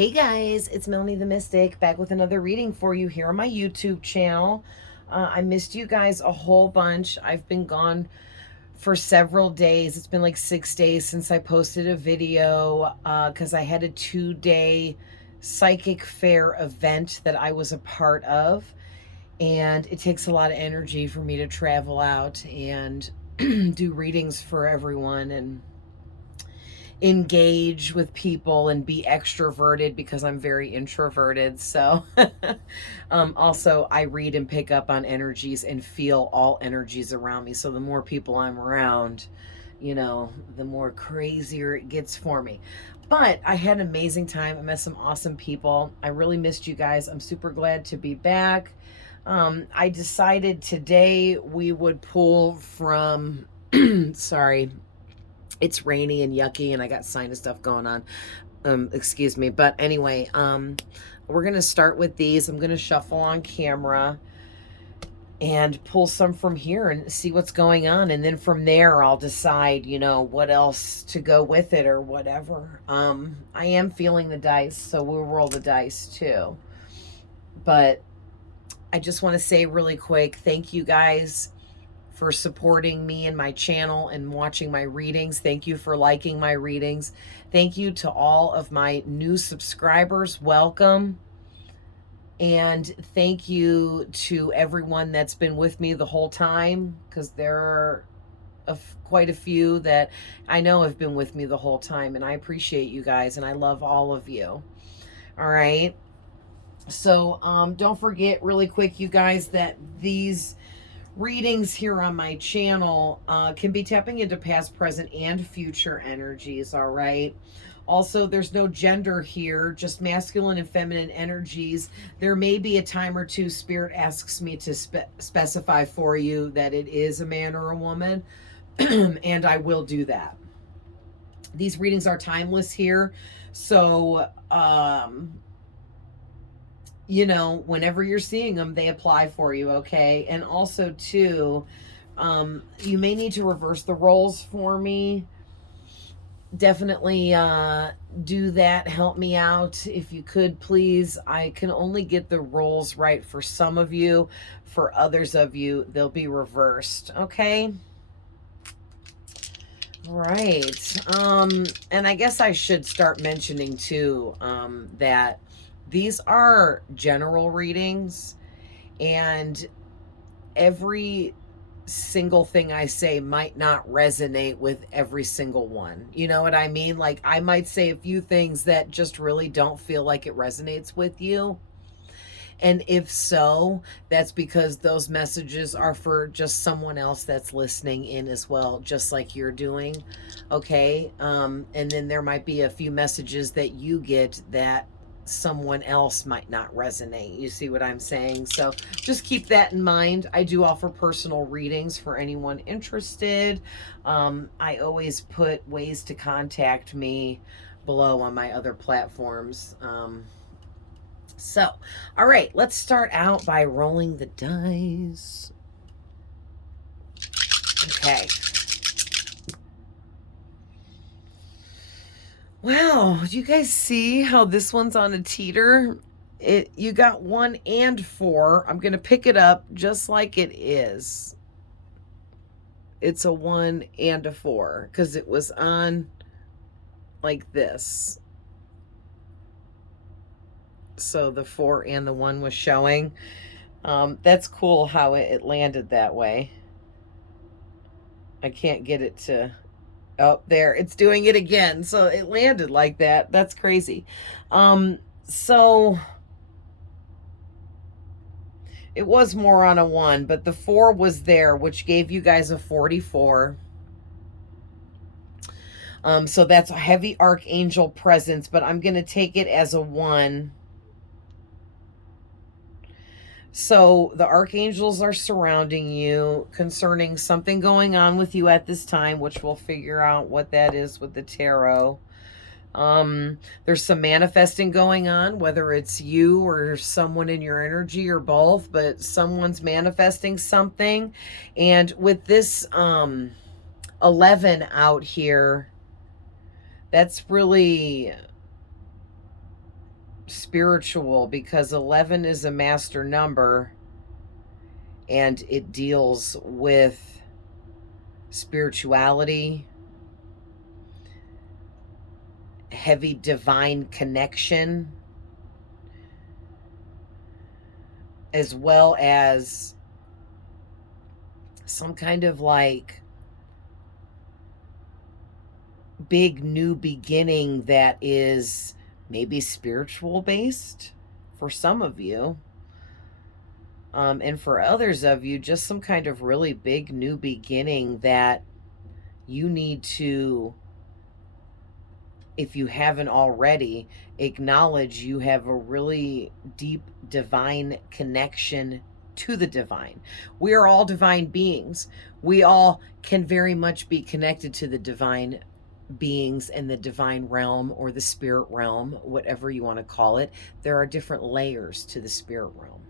Hey guys, it's Melanie the Mystic back with another reading for you here on my YouTube channel. I missed you guys a whole bunch. I've been gone for several days. It's been like 6 days since I posted a video because I had a 2-day psychic fair event that I was a part of. And it takes a lot of energy for me to travel out and do readings for everyone and engage with people and be extroverted because I'm very introverted. So also I read and pick up on energies and feel all energies around me. So the more people I'm around, the more crazier it gets for me. But I had an amazing time. I met some awesome people. I really missed you guys. I'm super glad to be back. I decided today we would pull from, sorry, it's rainy and yucky and I got sinus stuff going on. Excuse me. But anyway, we're going to start with these. I'm going to shuffle on camera and pull some from here and see what's going on. And then from there, I'll decide, what else to go with it or whatever. I am feeling the dice, so we'll roll the dice too. But I just want to say really quick, thank you guys for supporting me and my channel and watching my readings. Thank you for liking my readings. Thank you to all of my new subscribers. Welcome. And thank you to everyone that's been with me the whole time, because there are quite a few that I know have been with me the whole time, and I appreciate you guys, and I love all of you. All right. So don't forget really quick, you guys, that these readings here on my channel can be tapping into past, present, and future energies, all right? Also, there's no gender here, just masculine and feminine energies. There may be a time or two Spirit asks me to specify for you that it is a man or a woman, and I will do that. These readings are timeless here, so whenever you're seeing them, they apply for you, okay? And also, too, you may need to reverse the roles for me. Definitely do that. Help me out if you could, please. I can only get the roles right for some of you. For others of you, they'll be reversed, okay? Right. And I guess I should start mentioning, too, that these are general readings, and every single thing I say might not resonate with every single one. You know what I mean? Like, I might say a few things that just really don't feel like it resonates with you. And if so, that's because those messages are for just someone else that's listening in as well, just like you're doing. Okay. And then there might be a few messages that you get that someone else might not resonate. You see what I'm saying? So just keep that in mind. I do offer personal readings for anyone interested. I always put ways to contact me below on my other platforms. So, all right, let's start out by rolling the dice. Okay. Wow, do you guys see how this one's on a teeter? You got 1 and 4. I'm going to pick it up just like it is. It's a 1 and a 4 because it was on like this. So the 4 and the 1 was showing. That's cool how it landed that way. I can't get it to... Oh, there, it's doing it again. So it landed like that. That's crazy. So it was more on a 1, but the 4 was there, which gave you guys a 44. So that's a heavy archangel presence, but I'm going to take it as a 1. So the archangels are surrounding you concerning something going on with you at this time, which we'll figure out what that is with the tarot. There's some manifesting going on, whether it's you or someone in your energy or both, but someone's manifesting something. And with this 11 out here, that's really spiritual, because 11 is a master number and it deals with spirituality, heavy divine connection, as well as some kind of like big new beginning that is maybe spiritual based for some of you. And for others of you, just some kind of really big new beginning that you need to, if you haven't already, acknowledge you have a really deep divine connection to the divine. We are all divine beings. We all can very much be connected to the divine beings and the divine realm, or the spirit realm, whatever you want to call it. There are different layers to the spirit realm.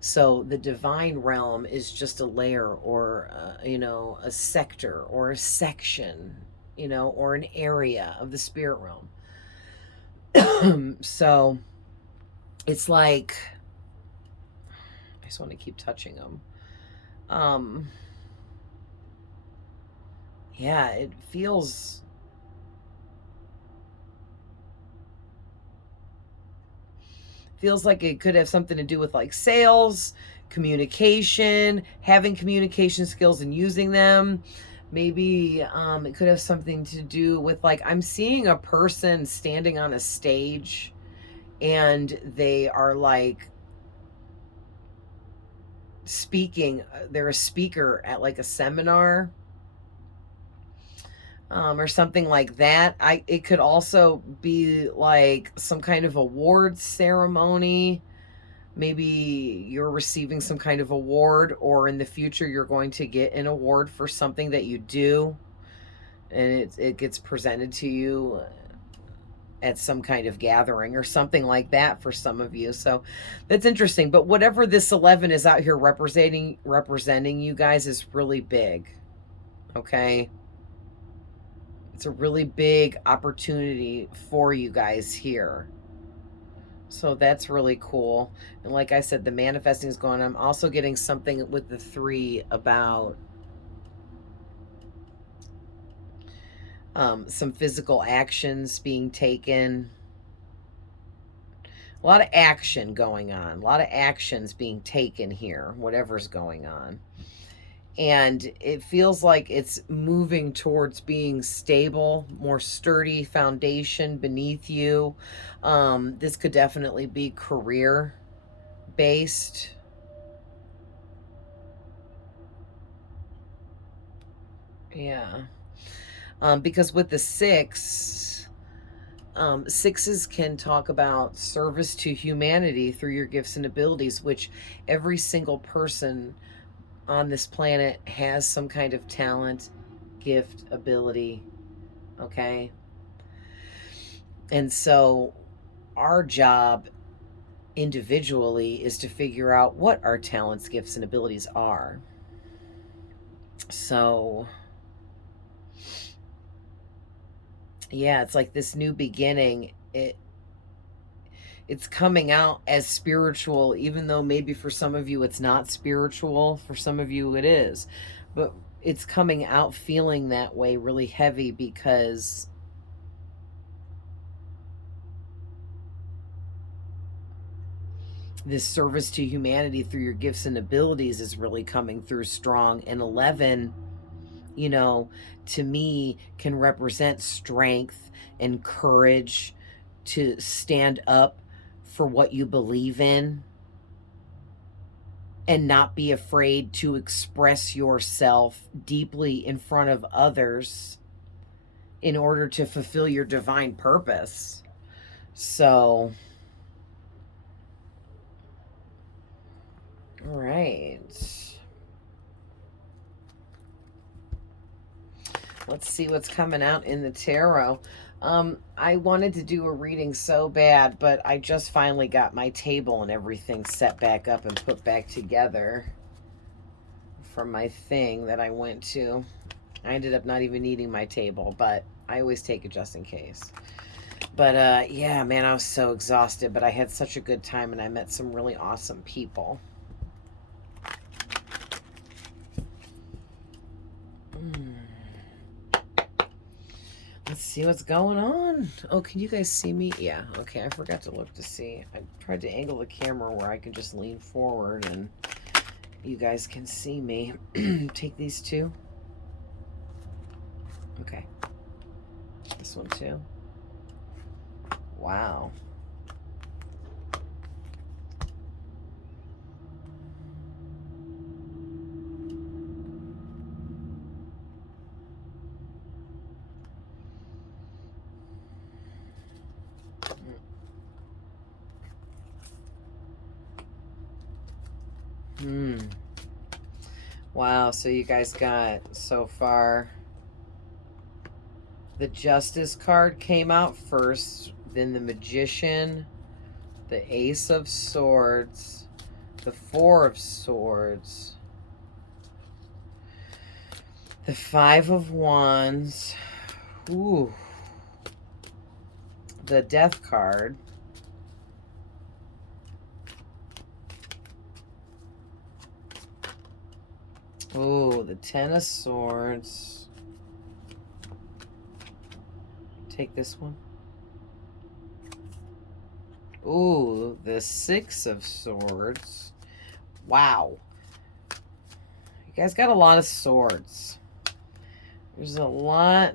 So the divine realm is just a layer, or a sector, or a section, or an area of the spirit realm. So it's like, I just want to keep touching them. Yeah, it feels like it could have something to do with like sales, communication, having communication skills and using them. Maybe it could have something to do with, like, I'm seeing a person standing on a stage and they are like speaking. They're a speaker at like a seminar, or something like that. It could also be like some kind of award ceremony. Maybe you're receiving some kind of award, or in the future you're going to get an award for something that you do, and it gets presented to you at some kind of gathering or something like that for some of you. So that's interesting. But whatever this 11 is out here representing you guys is really big. Okay? It's a really big opportunity for you guys here. So that's really cool. And like I said, the manifesting is going on. I'm also getting something with the 3 about some physical actions being taken. A lot of action going on. A lot of actions being taken here, whatever's going on. And it feels like it's moving towards being stable, more sturdy foundation beneath you. This could definitely be career based. Yeah. Because with the 6, 6s can talk about service to humanity through your gifts and abilities, which every single person on this planet has some kind of talent, gift, ability. Okay? And so our job individually is to figure out what our talents, gifts, and abilities are. So yeah, it's like this new beginning. It's coming out as spiritual, even though maybe for some of you it's not spiritual. For some of you it is. But it's coming out feeling that way, really heavy, because this service to humanity through your gifts and abilities is really coming through strong. And 11, to me, can represent strength and courage to stand up for what you believe in and not be afraid to express yourself deeply in front of others in order to fulfill your divine purpose. So, all right. Let's see what's coming out in the tarot. I wanted to do a reading so bad, but I just finally got my table and everything set back up and put back together from my thing that I went to. I ended up not even needing my table, but I always take it just in case. But yeah, man, I was so exhausted, but I had such a good time and I met some really awesome people. Let's see what's going on. Oh, can you guys see me? Yeah, okay, I forgot to look to see. I tried to angle the camera where I can just lean forward and you guys can see me. Take these two. Okay. This one too. Wow. Wow, so you guys got so far the Justice card came out first, then the Magician, the Ace of Swords, the Four of Swords, the Five of Wands, ooh, the Death card, ooh, the Ten of Swords. Take this one. Ooh, the Six of Swords. Wow. You guys got a lot of swords. There's a lot.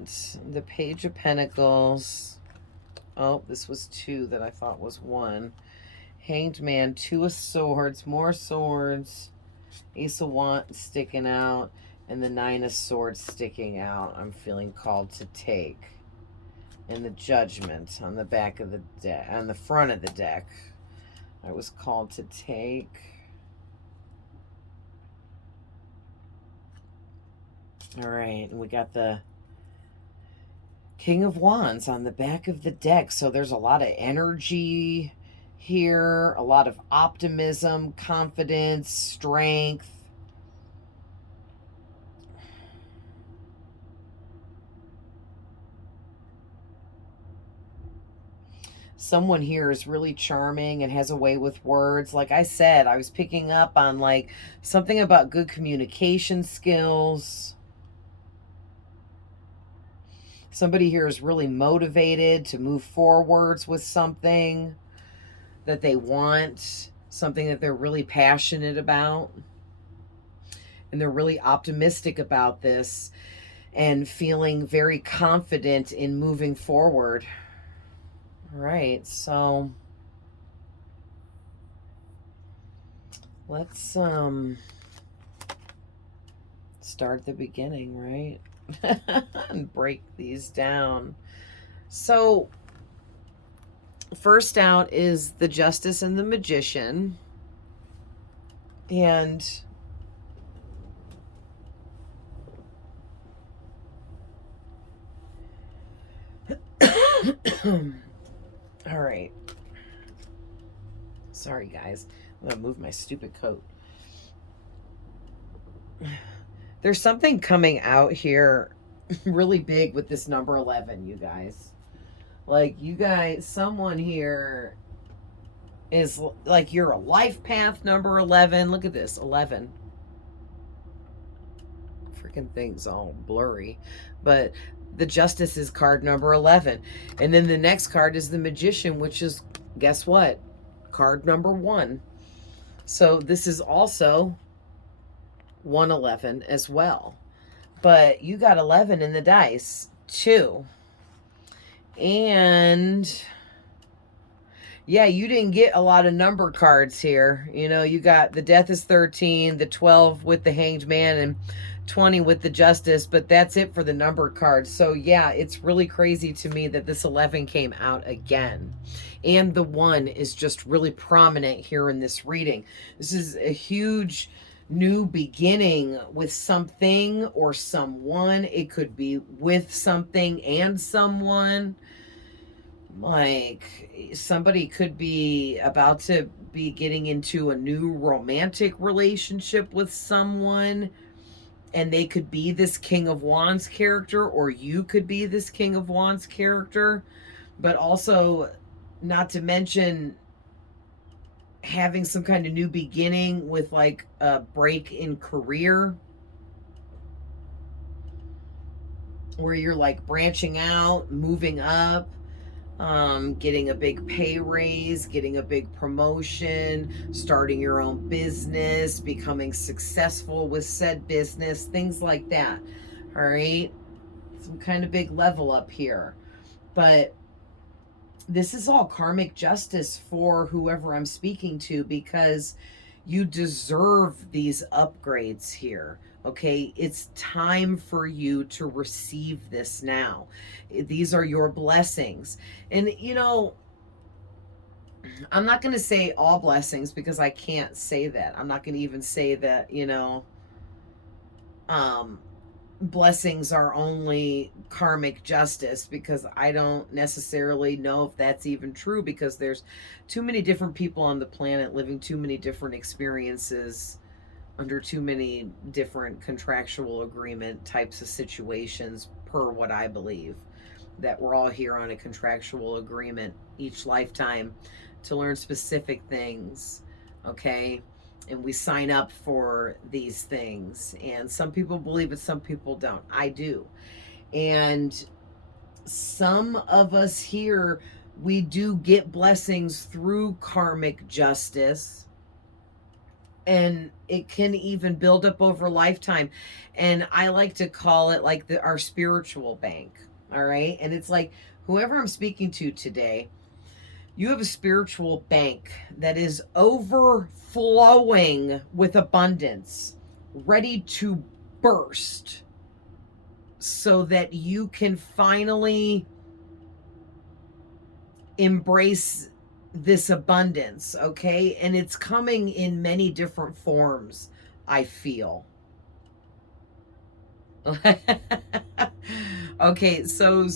The Page of Pentacles. Oh, this was two that I thought was one. Hanged Man, Two of Swords, more swords. Ace of Wands sticking out, and the Nine of Swords sticking out. I'm feeling called to take. And the Judgment on the back of the deck, on the front of the deck. I was called to take. All right, and we got the King of Wands on the back of the deck. So there's a lot of energy here, a lot of optimism, confidence, strength. Someone here is really charming and has a way with words. Like I said, I was picking up on like something about good communication skills. Somebody here is really motivated to move forwards with something that they want, something that they're really passionate about. And they're really optimistic about this and feeling very confident in moving forward. All right, so let's start at the beginning, right? And break these down. So first out is the Justice and the Magician. And all right. Sorry, guys. I'm going to move my stupid coat. There's something coming out here really big with this number 11, you guys. Like, you guys, someone here is like, you're a life path number 11. Look at this, 11. Freaking thing's all blurry. But the Justice is card number 11. And then the next card is the Magician, which is, guess what? Card number 1. So this is also 111 as well. But you got 11 in the dice, too. And yeah, you didn't get a lot of number cards here. You know, you got the Death is 13, the 12 with the Hanged Man, and 20 with the Justice, but that's it for the number cards. So yeah, it's really crazy to me that this 11 came out again. And the 1 is just really prominent here in this reading. This is a huge new beginning with something or someone. It could be with something and someone. Like, somebody could be about to be getting into a new romantic relationship with someone, and they could be this King of Wands character, or you could be this King of Wands character. but also not to mention having some kind of new beginning with like a break in career where you're like branching out, moving up, getting a big pay raise, getting a big promotion, starting your own business, becoming successful with said business, things like that. All right. Some kind of big level up here. But this is all karmic justice for whoever I'm speaking to, because you deserve these upgrades here. Okay, it's time for you to receive this now. These are your blessings. And I'm not going to say all blessings because I can't say that. I'm not going to even say that, um blessings are only karmic justice, because I don't necessarily know if that's even true, because there's too many different people on the planet living too many different experiences under too many different contractual agreement types of situations, per what I believe, that we're all here on a contractual agreement each lifetime to learn specific things. Okay, and we sign up for these things, and some people believe it, some people don't. I do. And some of us here, we do get blessings through karmic justice, and it can even build up over lifetime. And I like to call it like our spiritual bank. All right, and it's like whoever I'm speaking to today, you have a spiritual bank that is overflowing with abundance, ready to burst, so that you can finally embrace this abundance, okay? And it's coming in many different forms, I feel. Okay, so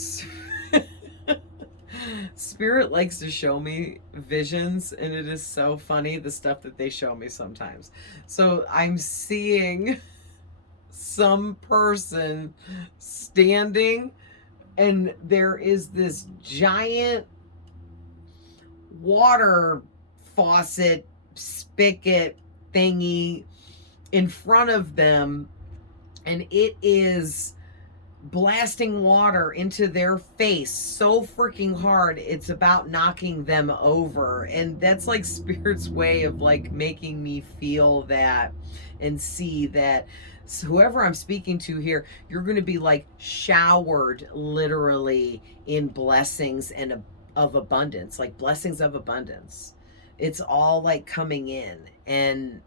Spirit likes to show me visions, and it is so funny the stuff that they show me sometimes. So I'm seeing some person standing, and there is this giant water faucet spigot thingy in front of them, and it is blasting water into their face so freaking hard it's about knocking them over. And that's like Spirit's way of like making me feel that and see that. So whoever I'm speaking to here, you're going to be like showered literally in blessings and of abundance, like blessings of abundance. It's all like coming in. And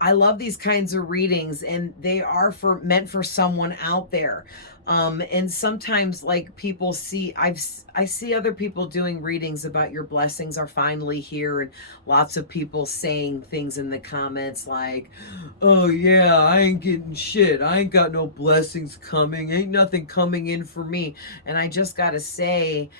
I love these kinds of readings, and they are meant for someone out there. And sometimes like people I see other people doing readings about your blessings are finally here, and lots of people saying things in the comments like, "Oh yeah, I ain't getting shit. I ain't got no blessings coming. Ain't nothing coming in for me." And I just got to say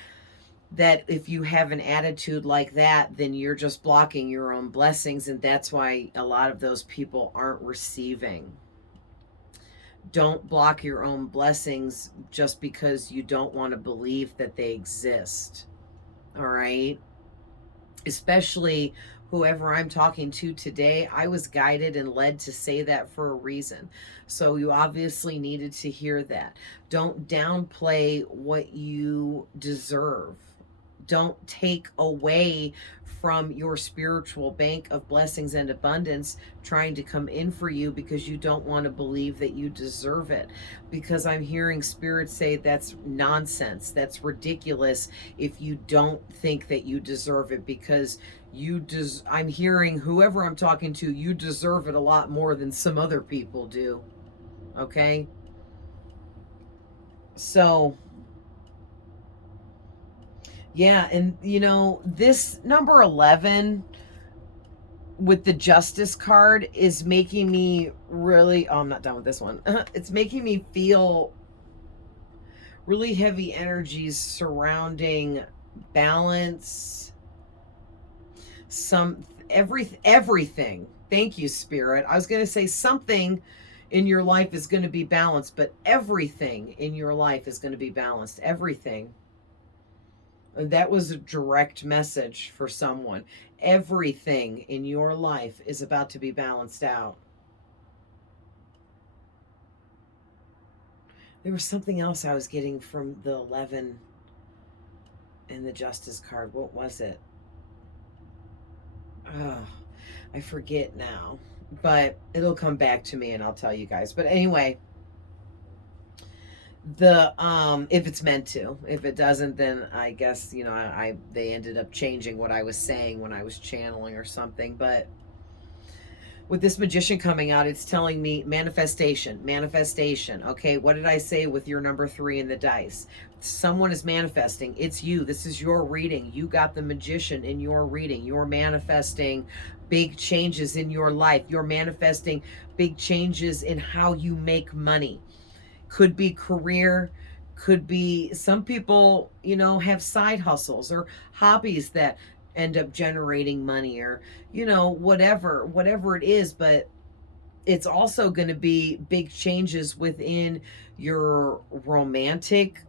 that if you have an attitude like that, then you're just blocking your own blessings, and that's why a lot of those people aren't receiving. Don't block your own blessings just because you don't want to believe that they exist. All right? Especially whoever I'm talking to today, I was guided and led to say that for a reason. So you obviously needed to hear that. Don't downplay what you deserve. Don't take away from your spiritual bank of blessings and abundance trying to come in for you because you don't want to believe that you deserve it. Because I'm hearing Spirit say that's nonsense. That's ridiculous if you don't think that you deserve it, because I'm hearing whoever I'm talking to, you deserve it a lot more than some other people do. Okay? So yeah, and this number 11 with the Justice card is making me really, oh, I'm not done with this one. It's making me feel really heavy energies surrounding balance, everything. Thank you, Spirit. I was going to say something in your life is going to be balanced, but everything in your life is going to be balanced. Everything. That was a direct message for someone. Everything in your life is about to be balanced out. There was something else I was getting from the 11 and the Justice card. What was it? Oh, I forget now. But it'll come back to me and I'll tell you guys. But anyway, if it's meant to. If it doesn't, then I guess, you know, they ended up changing what I was saying when I was channeling or something. But with this Magician coming out, it's telling me manifestation, manifestation. Okay, what did I say with your number 3 in the dice? Someone is manifesting. It's you. This is your reading. You got the Magician in your reading. You're manifesting big changes in your life. You're manifesting big changes in how you make money. Could be career, could be, some people, you know, have side hustles or hobbies that end up generating money, or, you know, whatever it is. But it's also going to be big changes within your romantic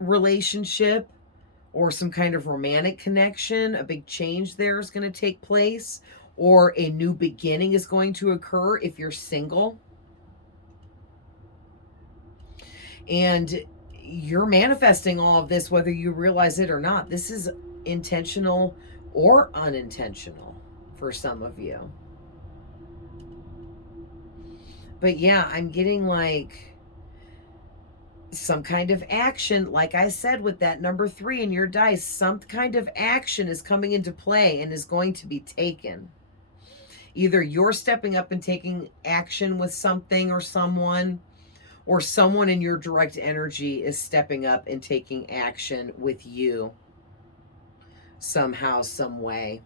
relationship or some kind of romantic connection. A big change there is going to take place, or a new beginning is going to occur if you're single. And you're manifesting all of this whether you realize it or not. This is intentional or unintentional for some of you. But yeah, I'm getting like some kind of action. Like I said, with that number 3 in your dice, some kind of action is coming into play and is going to be taken. Either you're stepping up and taking action with something or someone, or someone in your direct energy is stepping up and taking action with you somehow, some way.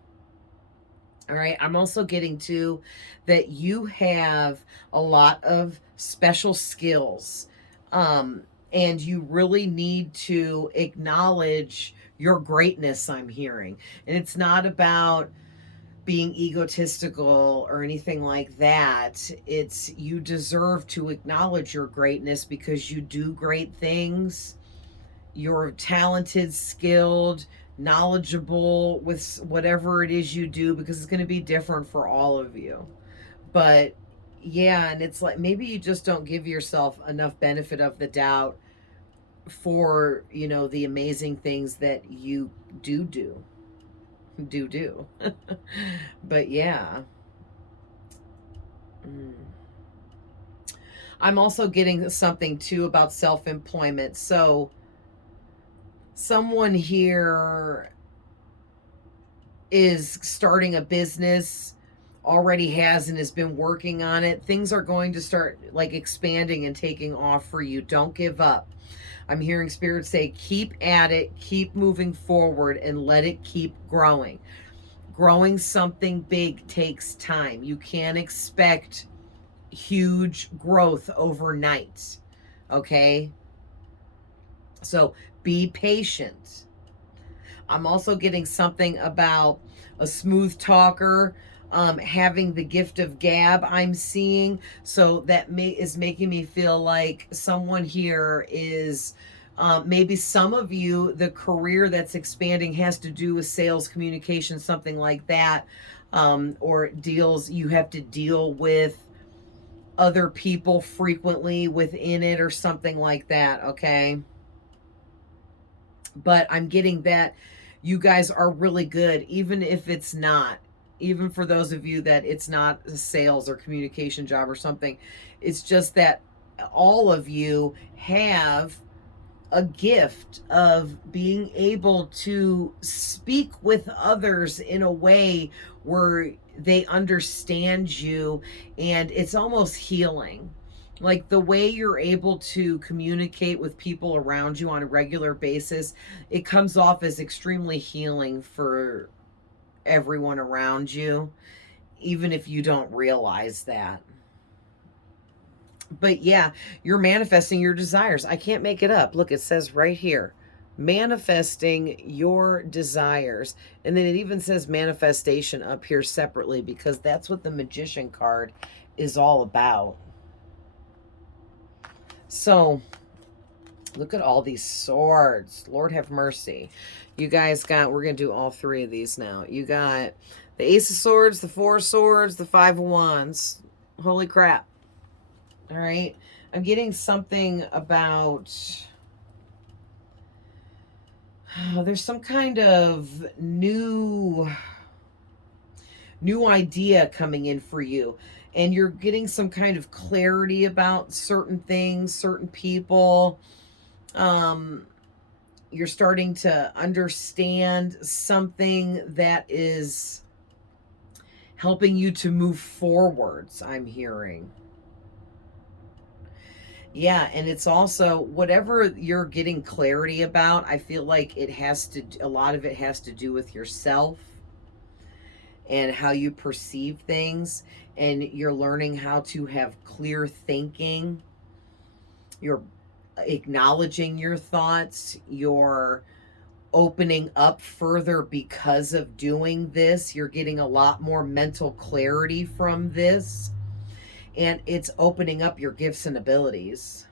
All right. I'm also getting to that you have a lot of special skills. And you really need to acknowledge your greatness, I'm hearing. And it's not about being egotistical or anything like that. It's, you deserve to acknowledge your greatness because you do great things. You're talented, skilled, knowledgeable with whatever it is you do, because it's going to be different for all of you. But yeah, and it's like maybe you just don't give yourself enough benefit of the doubt for, you know, the amazing things that you do. But yeah. I'm also getting something too about self-employment. So someone here is starting a business, already has and has been working on it. Things are going to start like expanding and taking off for you. Don't give up. I'm hearing Spirit say, keep at it, keep moving forward, and let it keep growing. Growing something big takes time. You can't expect huge growth overnight. Okay? So be patient. I'm also getting something about a smooth talker, having the gift of gab, I'm seeing. So that is making me feel like someone here is, maybe some of you, the career that's expanding has to do with sales, communication, something like that, or deals. You have to deal with other people frequently within it or something like that, okay? But I'm getting that you guys are really good, even if it's not. Even for those of you that it's not a sales or communication job or something. It's just that all of you have a gift of being able to speak with others in a way where they understand you, and it's almost healing. Like the way you're able to communicate with people around you on a regular basis, it comes off as extremely healing for everyone around you, even if you don't realize that. But yeah, you're manifesting your desires. I can't make it up. Look, it says right here, manifesting your desires. And then it even says manifestation up here separately, because that's what the Magician card is all about. So look at all these swords. Lord have mercy. You guys got, we're going to do all three of these now. You got the Ace of Swords, the Four of Swords, the Five of Wands. Holy crap. All right. I'm getting something about, there's some kind of new idea coming in for you. And you're getting some kind of clarity about certain things, certain people. You're starting to understand something that is helping you to move forwards, I'm hearing. Yeah, and it's also whatever you're getting clarity about, I feel like it has to, a lot of it has to do with yourself and how you perceive things, and you're learning how to have clear thinking. You're acknowledging your thoughts, you're opening up further because of doing this. You're getting a lot more mental clarity from this, and it's opening up your gifts and abilities.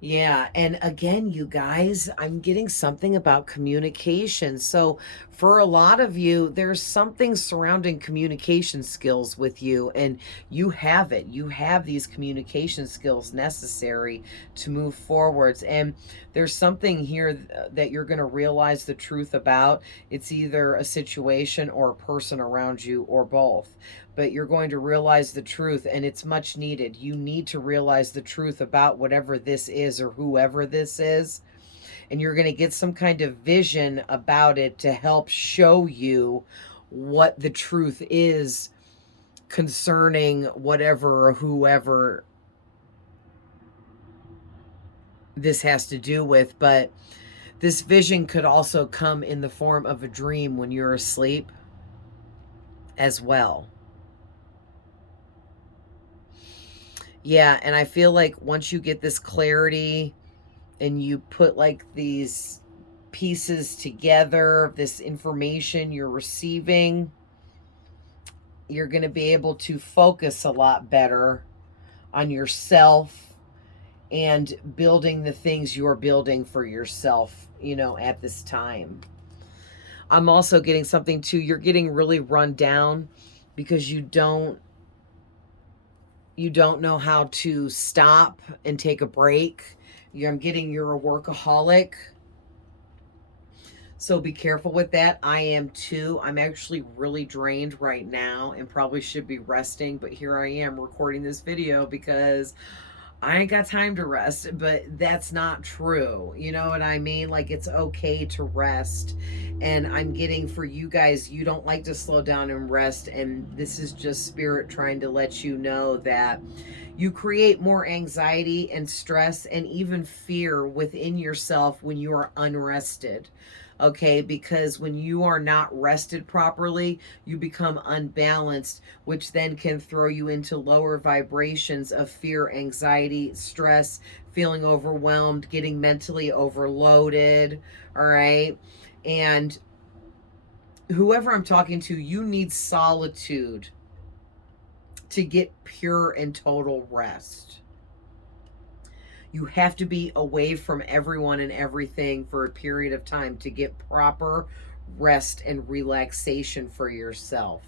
Yeah, and again, you guys, I'm getting something about communication. So, for a lot of you, there's something surrounding communication skills with you, and you have it. You have these communication skills necessary to move forwards. And there's something here that you're going to realize the truth about. It's either a situation or a person around you, or both, but you're going to realize the truth, and it's much needed. You need to realize the truth about whatever this is or whoever this is, and you're going to get some kind of vision about it to help show you what the truth is concerning whatever or whoever this has to do with. But this vision could also come in the form of a dream when you're asleep as well. Yeah, and I feel like once you get this clarity and you put like these pieces together, this information you're receiving, you're going to be able to focus a lot better on yourself and building the things you're building for yourself, you know, at this time. I'm also getting something too, you're getting really run down because you don't know how to stop and take a break. I'm getting you're a workaholic. So be careful with that. I am too. I'm actually really drained right now and probably should be resting, but here I am recording this video because I ain't got time to rest, but that's not true. You know what I mean? Like, it's okay to rest. And I'm getting for you guys, you don't like to slow down and rest. And this is just spirit trying to let you know that you create more anxiety and stress and even fear within yourself when you are unrested. Okay, because when you are not rested properly, you become unbalanced, which then can throw you into lower vibrations of fear, anxiety, stress, feeling overwhelmed, getting mentally overloaded. All right. And whoever I'm talking to, you need solitude to get pure and total rest. You have to be away from everyone and everything for a period of time to get proper rest and relaxation for yourself.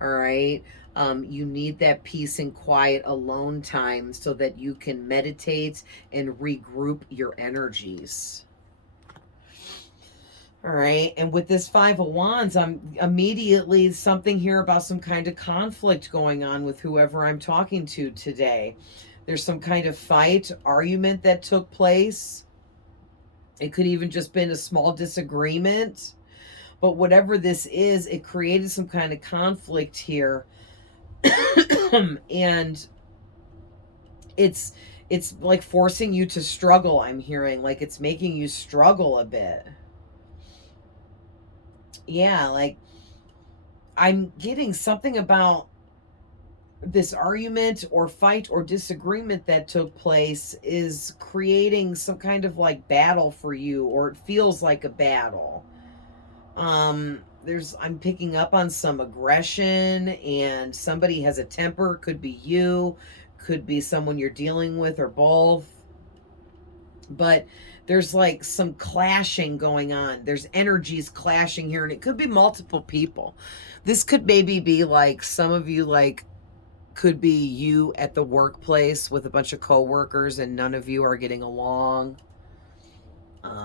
All right. You need that peace and quiet alone time so that you can meditate and regroup your energies. All right. And with this Five of Wands, I'm immediately something here about some kind of conflict going on with whoever I'm talking to today. There's some kind of fight, argument that took place. It could even just been a small disagreement. But whatever this is, it created some kind of conflict here. And it's like forcing you to struggle, I'm hearing. Like it's making you struggle a bit. Yeah, like I'm getting something about this argument or fight or disagreement that took place is creating some kind of like battle for you, or it feels like a battle. I'm picking up on some aggression, and somebody has a temper. Could be you, could be someone you're dealing with, or both. But there's like some clashing going on. There's energies clashing here, and it could be multiple people. This could maybe be like some of you, like, could be you at the workplace with a bunch of coworkers and none of you are getting along.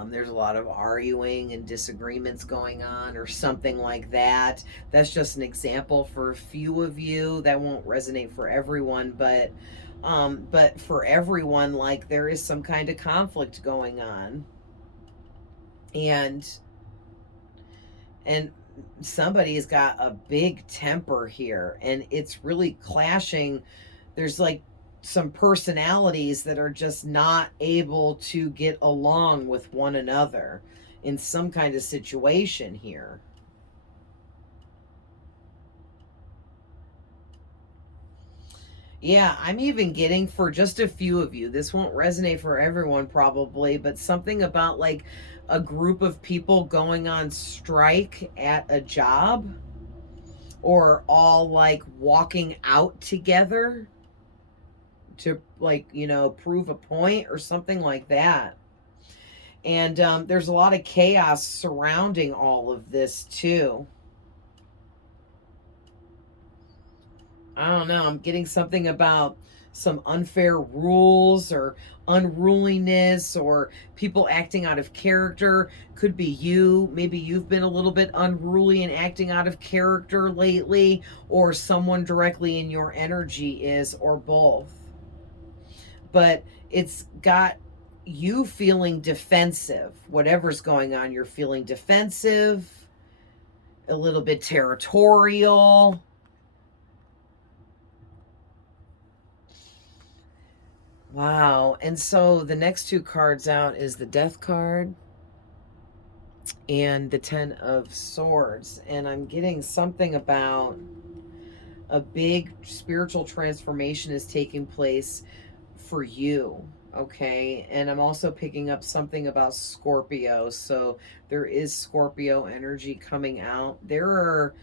There's a lot of arguing and disagreements going on, or something like that. That's just an example for a few of you. That won't resonate for everyone, but for everyone, like, there is some kind of conflict going on, and and somebody's got a big temper here, and it's really clashing. There's like some personalities that are just not able to get along with one another in some kind of situation here. Yeah, I'm even getting, for just a few of you, this won't resonate for everyone probably, but something about like a group of people going on strike at a job, or all like walking out together to, like, prove a point or something like that. And there's a lot of chaos surrounding all of this too. I don't know. I'm getting something about some unfair rules or unruliness, or people acting out of character. Could be you. Maybe you've been a little bit unruly and acting out of character lately, or someone directly in your energy is, or both. But it's got you feeling defensive. Whatever's going on, you're feeling defensive, a little bit territorial. Wow. And so the next two cards out is the Death card and the Ten of Swords. And I'm getting something about a big spiritual transformation is taking place for you. Okay. And I'm also picking up something about Scorpio. So there is Scorpio energy coming out. There are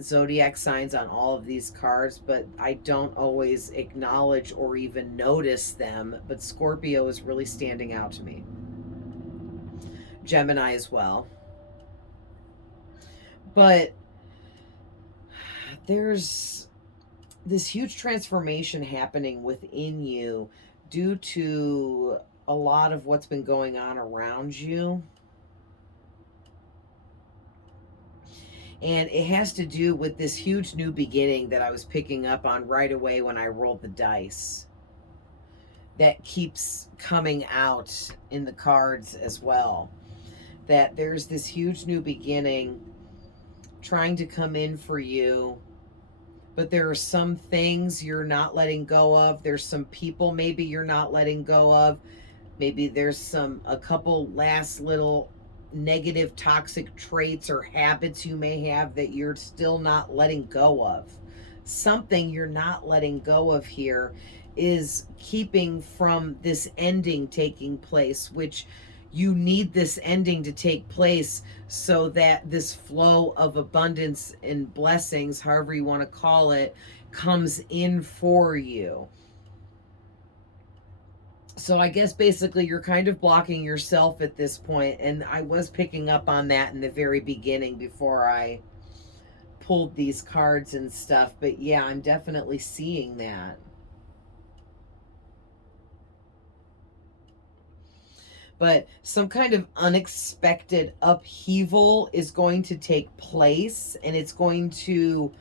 zodiac signs on all of these cards, but I don't always acknowledge or even notice them. But Scorpio is really standing out to me. Gemini as well. But there's this huge transformation happening within you due to a lot of what's been going on around you. And it has to do with this huge new beginning that I was picking up on right away when I rolled the dice. That keeps coming out in the cards as well. That there's this huge new beginning trying to come in for you. But there are some things you're not letting go of. There's some people maybe you're not letting go of. Maybe there's a couple last little negative toxic traits or habits you may have that you're still not letting go of. Something you're not letting go of here is keeping from this ending taking place, which you need this ending to take place so that this flow of abundance and blessings, however you want to call it, comes in for you. So I guess basically you're kind of blocking yourself at this point, and I was picking up on that in the very beginning before I pulled these cards and stuff. But yeah, I'm definitely seeing that. But some kind of unexpected upheaval is going to take place, and it's going to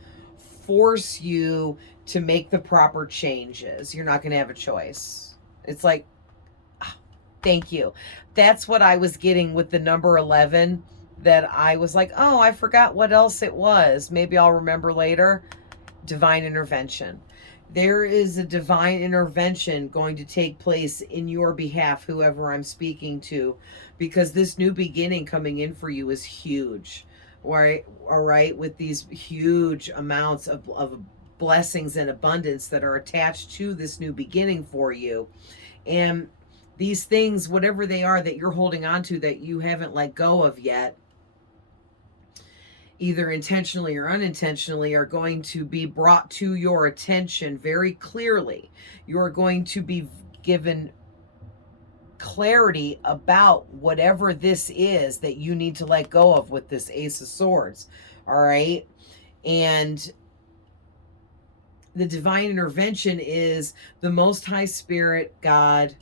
force you to make the proper changes. You're not going to have a choice. It's like, thank you. That's what I was getting with the number 11, that I was like, oh, I forgot what else it was. Maybe I'll remember later. Divine intervention. There is a divine intervention going to take place in your behalf, whoever I'm speaking to, because this new beginning coming in for you is huge. Right? All right, with these huge amounts of blessings and abundance that are attached to this new beginning for you. And these things, whatever they are that you're holding on to that you haven't let go of yet, either intentionally or unintentionally, are going to be brought to your attention very clearly. You're going to be given clarity about whatever this is that you need to let go of with this Ace of Swords. All right. And the divine intervention is the Most High Spirit, God,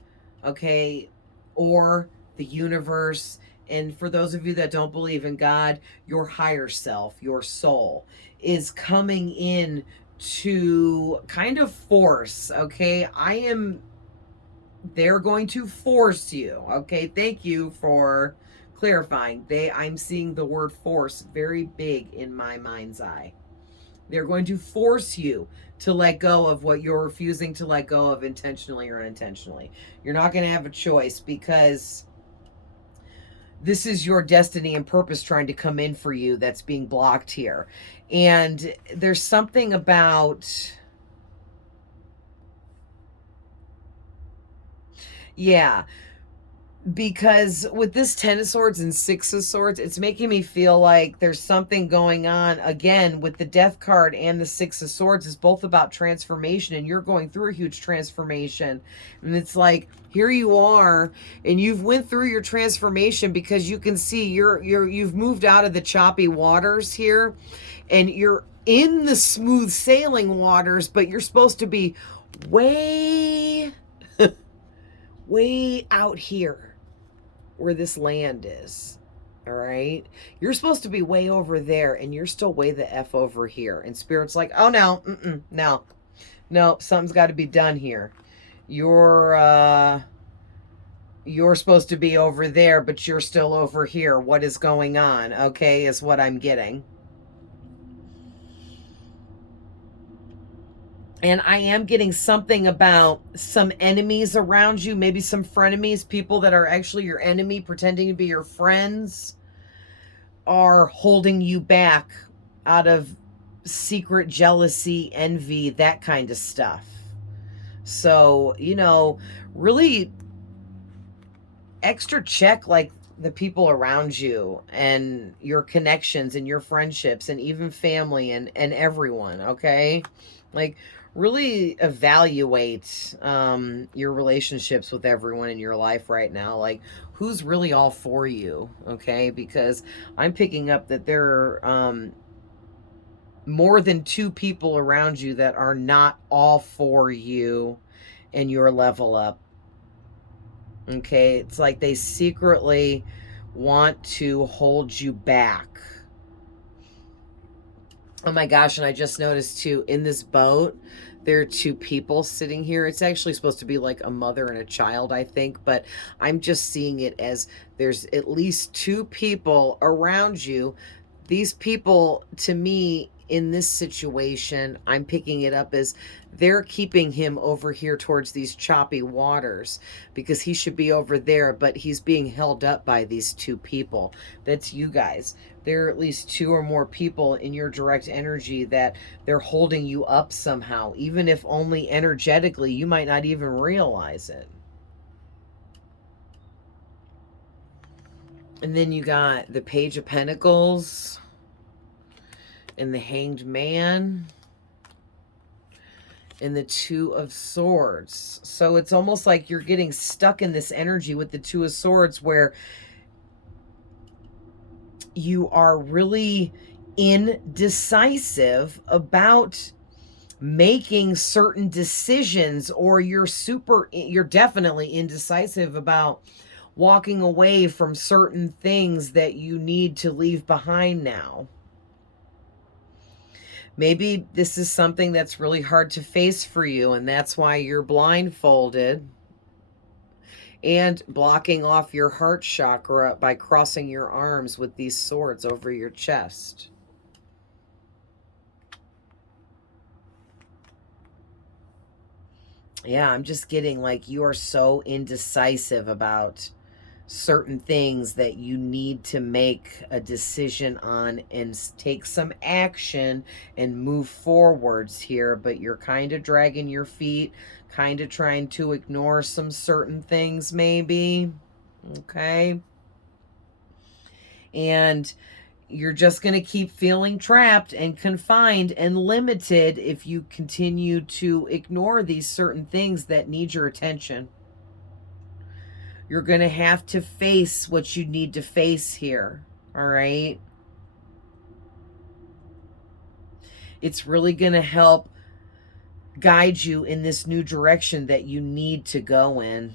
okay, or the universe. And for those of you that don't believe in God, your higher self, your soul, is coming in to kind of force, okay? They're going to force you, okay? Thank you for clarifying. I'm seeing the word force very big in my mind's eye. They're going to force you to let go of what you're refusing to let go of intentionally or unintentionally. You're not going to have a choice, because this is your destiny and purpose trying to come in for you that's being blocked here. And there's something about, yeah, because with this Ten of Swords and Six of Swords, it's making me feel like there's something going on again with the Death card, and the Six of Swords is both about transformation, and you're going through a huge transformation. And it's like, here you are, and you've went through your transformation because you can see you've moved out of the choppy waters here, and you're in the smooth sailing waters, but you're supposed to be way way out here where this land is. All right. You're supposed to be way over there, and you're still way the F over here. And Spirit's like, oh no, no, something's got to be done here. You're supposed to be over there, but you're still over here. What is going on? Okay, is what I'm getting. And I am getting something about some enemies around you, maybe some frenemies, people that are actually your enemy pretending to be your friends, are holding you back out of secret jealousy, envy, that kind of stuff. So, really extra check like the people around you and your connections and your friendships and even family and everyone, okay? Like, really evaluate your relationships with everyone in your life right now. Like, who's really all for you, okay? Because I'm picking up that there are more than two people around you that are not all for you and your level up. Okay, it's like they secretly want to hold you back. Oh my gosh, and I just noticed too, in this boat, there are two people sitting here. It's actually supposed to be like a mother and a child, I think, but I'm just seeing it as there's at least two people around you. These people, to me, in this situation, I'm picking it up as they're keeping him over here towards these choppy waters because he should be over there, but he's being held up by these two people. That's you guys. There are at least two or more people in your direct energy that they're holding you up somehow, even if only energetically. You might not even realize it. And then you got the Page of Pentacles and the Hanged Man and the Two of Swords. So it's almost like you're getting stuck in this energy with the Two of Swords where you are really indecisive about making certain decisions, or you're definitely indecisive about walking away from certain things that you need to leave behind now. Maybe this is something that's really hard to face for you, and that's why you're blindfolded and blocking off your heart chakra by crossing your arms with these swords over your chest. Yeah, I'm just getting like you are so indecisive about certain things that you need to make a decision on and take some action and move forwards here, but you're kind of dragging your feet, kind of trying to ignore some certain things maybe. Okay. And you're just going to keep feeling trapped and confined and limited if you continue to ignore these certain things that need your attention. You're going to have to face what you need to face here. All right. It's really going to help guide you in this new direction that you need to go in.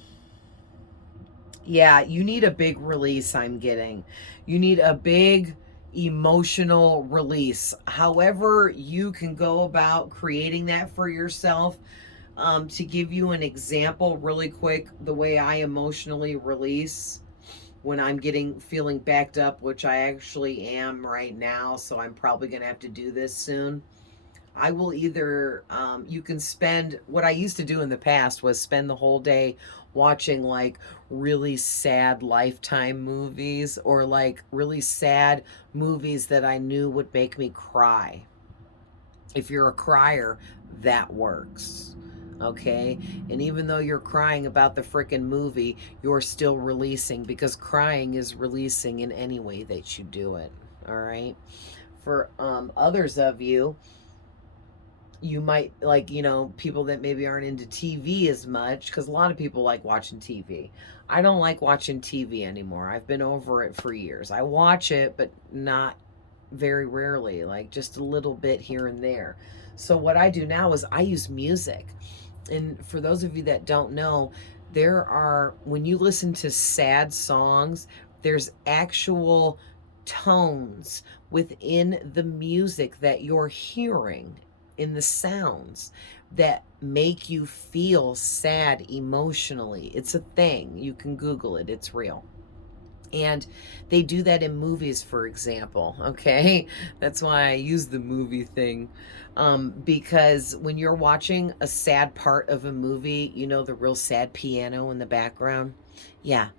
Yeah, you need a big release, I'm getting. You need a big emotional release. However, you can go about creating that for yourself. To give you an example really quick, the way I emotionally release when I'm feeling backed up, which I actually am right now, so I'm probably going to have to do this soon. I will either, you can spend, what I used to do in the past was spend the whole day watching like really sad Lifetime movies or like really sad movies that I knew would make me cry. If you're a crier, that works. Okay. And even though you're crying about the freaking movie, you're still releasing, because crying is releasing in any way that you do it. All right. For others of you, you might like, people that maybe aren't into TV as much, because a lot of people like watching TV. I don't like watching TV anymore. I've been over it for years. I watch it, but not very rarely, like just a little bit here and there. So what I do now is I use music. And for those of you that don't know, when you listen to sad songs, there's actual tones within the music that you're hearing in the sounds that make you feel sad emotionally. It's a thing. You can Google it. It's real. And they do that in movies, for example. Okay. That's why I use the movie thing. Because when you're watching a sad part of a movie, the real sad piano in the background. Yeah.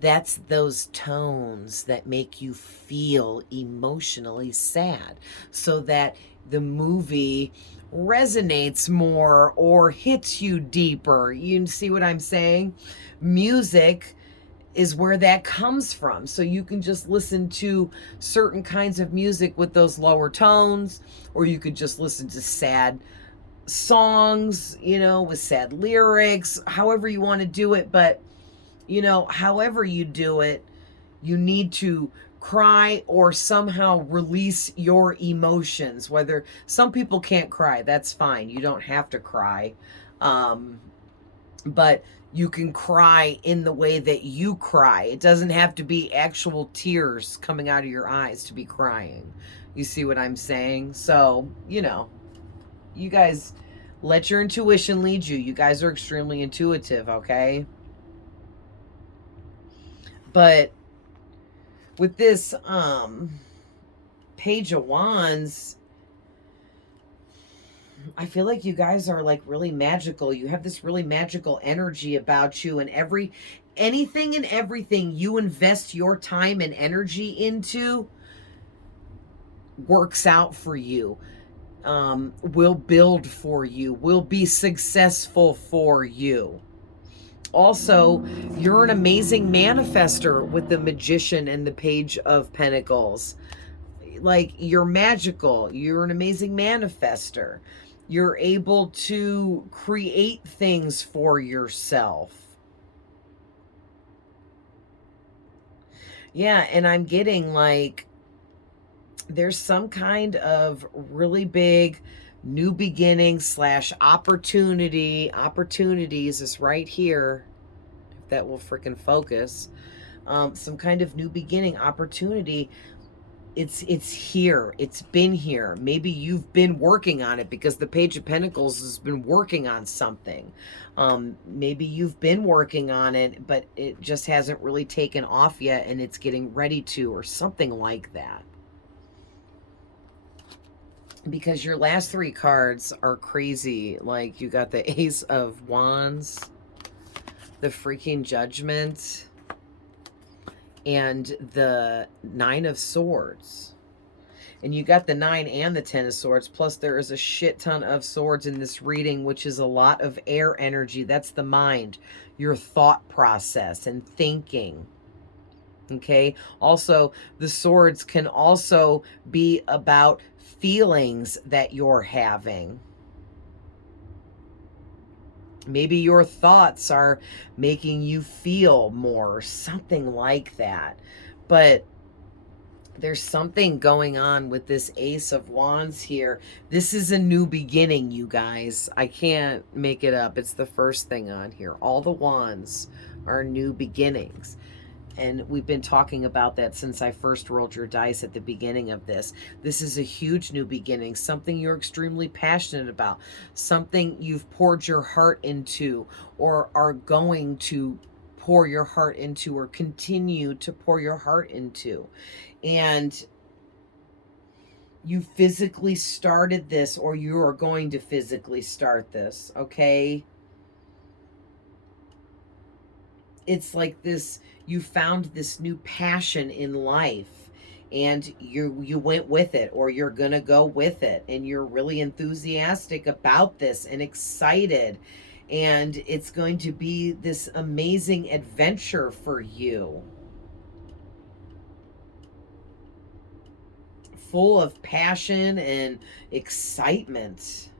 That's those tones that make you feel emotionally sad, so that the movie resonates more or hits you deeper. You see what I'm saying? Music is where that comes from. So you can just listen to certain kinds of music with those lower tones, or you could just listen to sad songs, with sad lyrics, however you want to do it. But, however you do it, you need to cry or somehow release your emotions. Whether some people can't cry, that's fine. You don't have to cry. But you can cry in the way that you cry. It doesn't have to be actual tears coming out of your eyes to be crying. You see what I'm saying? So, you guys let your intuition lead you. You guys are extremely intuitive, okay? But with this Page of Wands, I feel like you guys are like really magical. You have this really magical energy about you, and anything and everything you invest your time and energy into works out for you, will build for you, will be successful for you. Also, you're an amazing manifester with the Magician and the Page of Pentacles. Like, you're magical. You're an amazing manifester. You're able to create things for yourself. Yeah, and I'm getting like there's some kind of really big new beginning / opportunity. Opportunities is right here, if that will freaking focus. Some kind of new beginning opportunity. It's here. It's been here. Maybe you've been working on it, because the Page of Pentacles has been working on something. Maybe you've been working on it, but it just hasn't really taken off yet, and it's getting ready to, or something like that. Because your last three cards are crazy. Like, you got the Ace of Wands, the freaking Judgment, and the Nine of Swords. And you got the 9 and the 10 of Swords. Plus, there is a shit ton of swords in this reading, which is a lot of air energy. That's the mind, your thought process and thinking. Okay. Also, the swords can also be about feelings that you're having. Maybe your thoughts are making you feel more, something like that. But there's something going on with this Ace of Wands here. This is a new beginning, you guys. I can't make it up. It's the first thing on here. All the wands are new beginnings. And we've been talking about that since I first rolled your dice at the beginning of this. This is a huge new beginning, something you're extremely passionate about, something you've poured your heart into or are going to pour your heart into or continue to pour your heart into. And you physically started this, or you are going to physically start this, okay? It's like this, you found this new passion in life and you went with it, or you're going to go with it, and you're really enthusiastic about this and excited, and it's going to be this amazing adventure for you. Full of passion and excitement.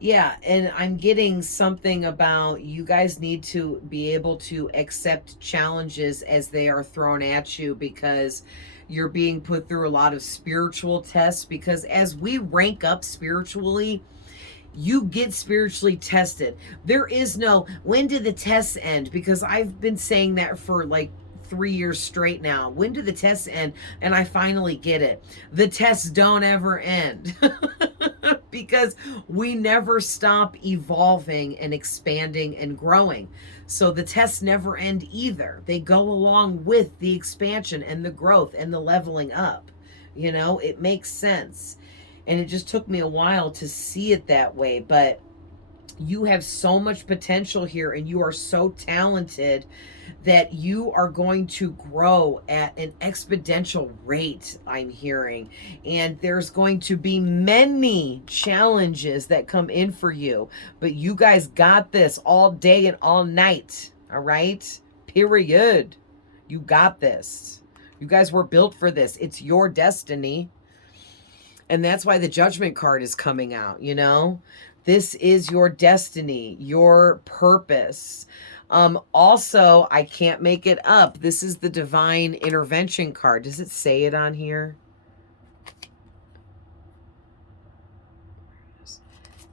Yeah, and I'm getting something about you guys need to be able to accept challenges as they are thrown at you, because you're being put through a lot of spiritual tests, because as we rank up spiritually, you get spiritually tested. There is no, when did the tests end? Because I've been saying that for like 3 years straight now. When do the tests end? And I finally get it. The tests don't ever end. Because we never stop evolving and expanding and growing. So the tests never end either. They go along with the expansion and the growth and the leveling up. You know, it makes sense. And it just took me a while to see it that way. But you have so much potential here, and you are so talented that you are going to grow at an exponential rate, I'm hearing. And there's going to be many challenges that come in for you. But you guys got this all day and all night. All right? Period. You got this. You guys were built for this. It's your destiny. And that's why the Judgment card is coming out, you know? This is your destiny, your purpose. Also, I can't make it up. This is the Divine Intervention card. Does it say it on here?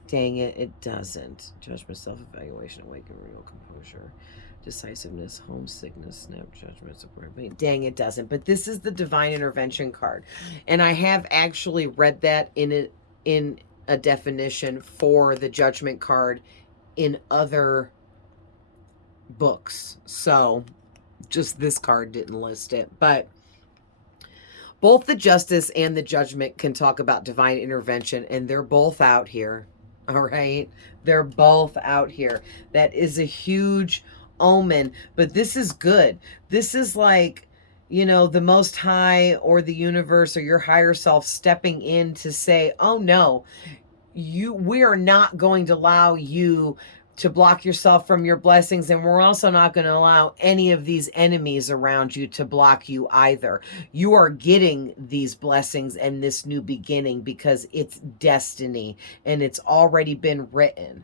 Dang it, it doesn't. Judgment, self-evaluation, awaken, real composure, decisiveness, homesickness, snap, judgment, support. Dang, it doesn't. But this is the Divine Intervention card. And I have actually read that in a definition for the Judgment card in other books. So just this card didn't list it. But both the Justice and the Judgment can talk about divine intervention, and they're both out here. All right. They're both out here. That is a huge omen, but this is good. This is like, you know, the Most High or the universe or your higher self stepping in to say, oh no, we are not going to allow you to block yourself from your blessings, and we're also not going to allow any of these enemies around you to block you either. You are getting these blessings and this new beginning because it's destiny and it's already been written.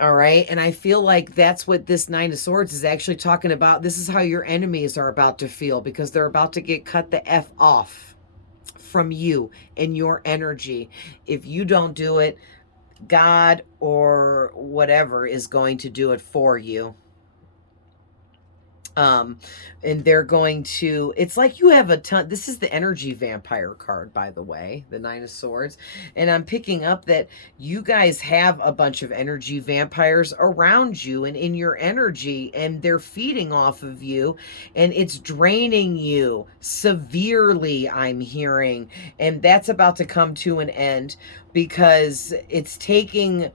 All right. And I feel like that's what this Nine of Swords is actually talking about. This is how your enemies are about to feel, because they're about to get cut the F off from you and your energy. If you don't do it, God or whatever is going to do it for you. And they're going to, it's like you have a ton. This is the energy vampire card, by the way, the Nine of Swords. And I'm picking up that you guys have a bunch of energy vampires around you and in your energy, and they're feeding off of you, and it's draining you severely, I'm hearing. And that's about to come to an end, because it's taking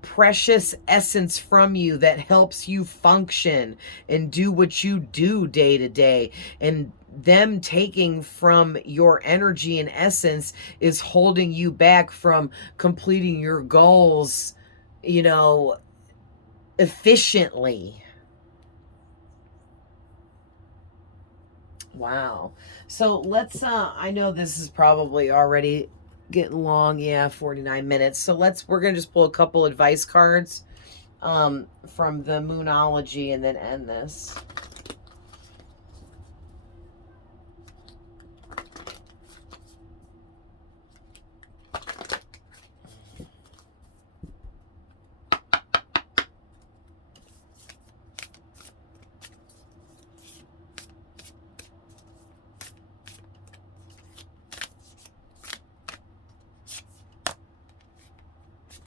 precious essence from you that helps you function and do what you do day to day. And them taking from your energy and essence is holding you back from completing your goals, you know, efficiently. Wow. So let's, I know this is probably already getting long. Yeah, 49 minutes. So we're going to just pull a couple advice cards from the Moonology and then end this.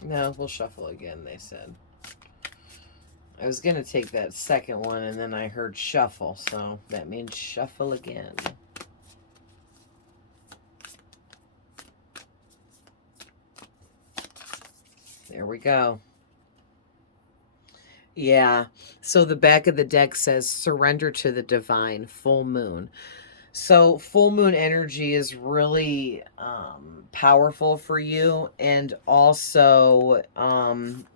No, we'll shuffle again, they said. I was going to take that second one, and then I heard shuffle, so that means shuffle again. There we go. Yeah. So the back of the deck says surrender to the divine, full moon. So full moon energy is really powerful for you. And also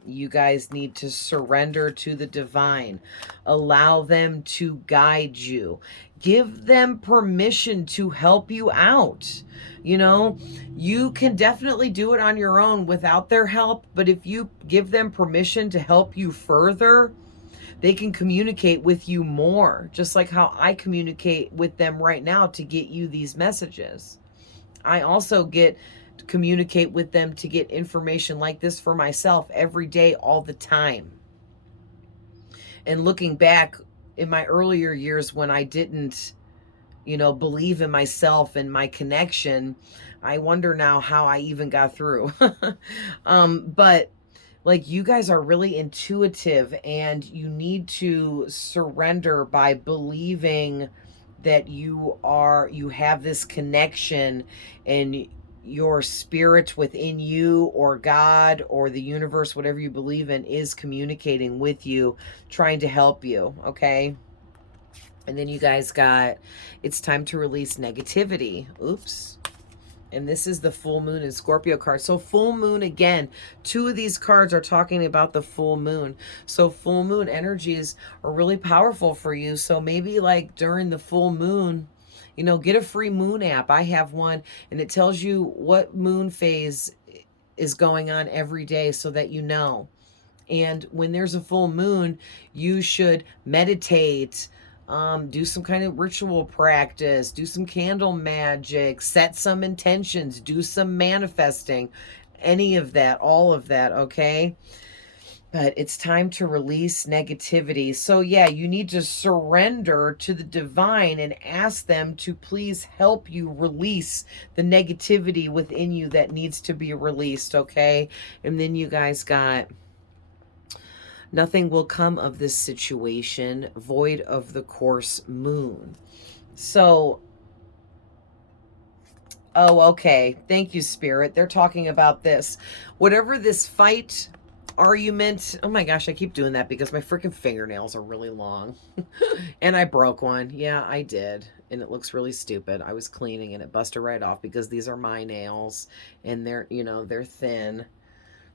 you guys need to surrender to the divine. Allow them to guide you. Give them permission to help you out. You know, you can definitely do it on your own without their help. But if you give them permission to help you further, they can communicate with you more, just like how I communicate with them right now to get you these messages. I also get to communicate with them to get information like this for myself every day, all the time. And looking back in my earlier years when I didn't, you know, believe in myself and my connection, I wonder now how I even got through. But like, you guys are really intuitive, and you need to surrender by believing that you have this connection, and your spirit within you, or God, or the universe, whatever you believe in, is communicating with you, trying to help you. Okay. And then you guys got, it's time to release negativity. Oops. And this is the full moon and Scorpio card. So full moon again, two of these cards are talking about the full moon. So full moon energies are really powerful for you. So maybe like during the full moon, you know, get a free moon app. I have one, and it tells you what moon phase is going on every day so that you know. And when there's a full moon, you should meditate, do some kind of ritual practice, do some candle magic, set some intentions, do some manifesting, any of that, all of that, okay? But it's time to release negativity. So yeah, you need to surrender to the divine and ask them to please help you release the negativity within you that needs to be released, okay? And then you guys got, nothing will come of this situation, void of the course moon. So, oh, okay. Thank you, Spirit. They're talking about this. Whatever this fight, argument, oh my gosh, I keep doing that because my freaking fingernails are really long. And I broke one. Yeah, I did. And it looks really stupid. I was cleaning and it busted right off because these are my nails, and they're, you know, they're thin.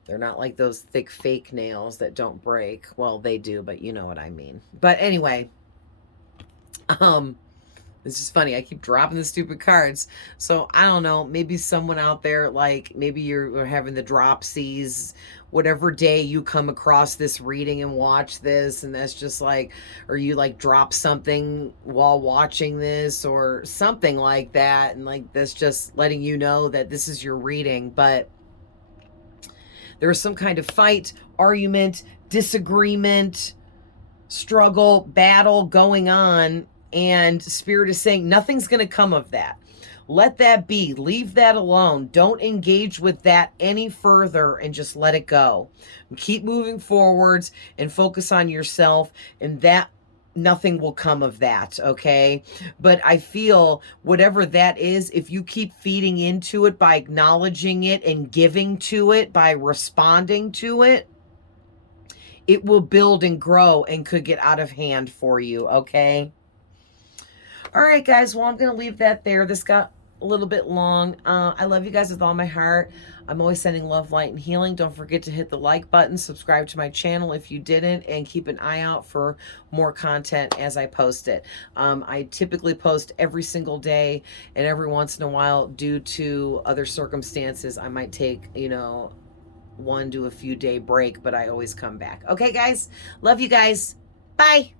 They're not like those thick fake nails that don't break. Well, they do, but you know what I mean. But anyway, this is funny. I keep dropping the stupid cards. So I don't know, maybe someone out there, like maybe you're having the dropsies, whatever day you come across this reading and watch this, and that's just like, or you like drop something while watching this or something like that, and like that's just letting you know that this is your reading. But there's some kind of fight, argument, disagreement, struggle, battle going on, and Spirit is saying nothing's going to come of that. Let that be. Leave that alone. Don't engage with that any further, and just let it go. Keep moving forwards and focus on yourself, and that nothing will come of that, okay? But I feel whatever that is, if you keep feeding into it by acknowledging it and giving to it, by responding to it, it will build and grow and could get out of hand for you, okay? All right, guys, well, I'm going to leave that there. This got a little bit long. I love you guys with all my heart. I'm always sending love, light, and healing. Don't forget to hit the like button, subscribe to my channel if you didn't, and keep an eye out for more content as I post it. I typically post every single day, and every once in a while, due to other circumstances, I might take, you know, one to a few day break, but I always come back. Okay, guys? Love you guys. Bye.